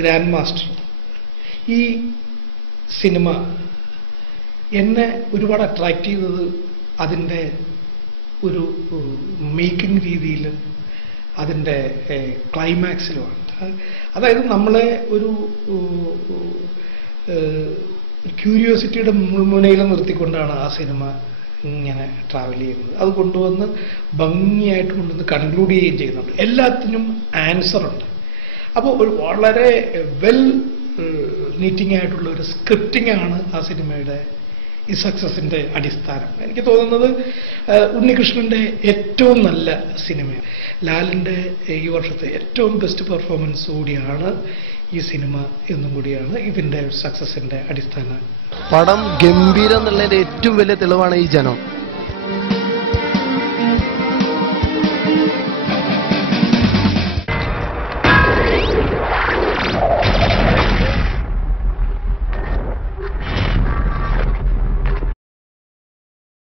Grand master ഈ cinema എന്നെ ഒരുപാട് അട്രാക്ട് ചെയ്തത് അതിൻ്റെ ഒരു മേക്കിംഗ് രീതിയിലും അതിൻ്റെ ക്ലൈമാക്സിലുമാണ്. അതായത് നമ്മളെ ഒരു ക്യൂരിയോസിറ്റിയുടെ മുൾമുനയിൽ നിർത്തിക്കൊണ്ടാണ് ആ സിനിമ ഇങ്ങനെ ട്രാവൽ ചെയ്യുന്നത്. അത് കൊണ്ടുവന്ന് ഭംഗിയായിട്ട് കൊണ്ടുവന്ന് കൺക്ലൂഡ് ചെയ്യുകയും ചെയ്യുന്നുണ്ട്. എല്ലാത്തിനും ആൻസറുണ്ട്. അപ്പോൾ ഒരു വളരെ വെൽ നീറ്റിംഗ് ആയിട്ടുള്ള ഒരു സ്ക്രിപ്റ്റിംഗ് ആണ് ആ സിനിമയുടെ ഈ സക്സസിൻ്റെ അടിസ്ഥാനം. എനിക്ക് തോന്നുന്നത് ഉണ്ണികൃഷ്ണൻ്റെ ഏറ്റവും നല്ല സിനിമയാണ്. ലാലിൻ്റെ ഈ വർഷത്തെ ഏറ്റവും ബെസ്റ്റ് പെർഫോമൻസ് കൂടിയാണ് ഈ സിനിമ എന്നും കൂടിയാണ് ഇതിൻ്റെ സക്സസിൻ്റെ അടിസ്ഥാനം. പടം ഗംഭീരം എന്നുള്ളതിൻ്റെ ഏറ്റവും വലിയ തെളിവാണ് ഈ ജനം.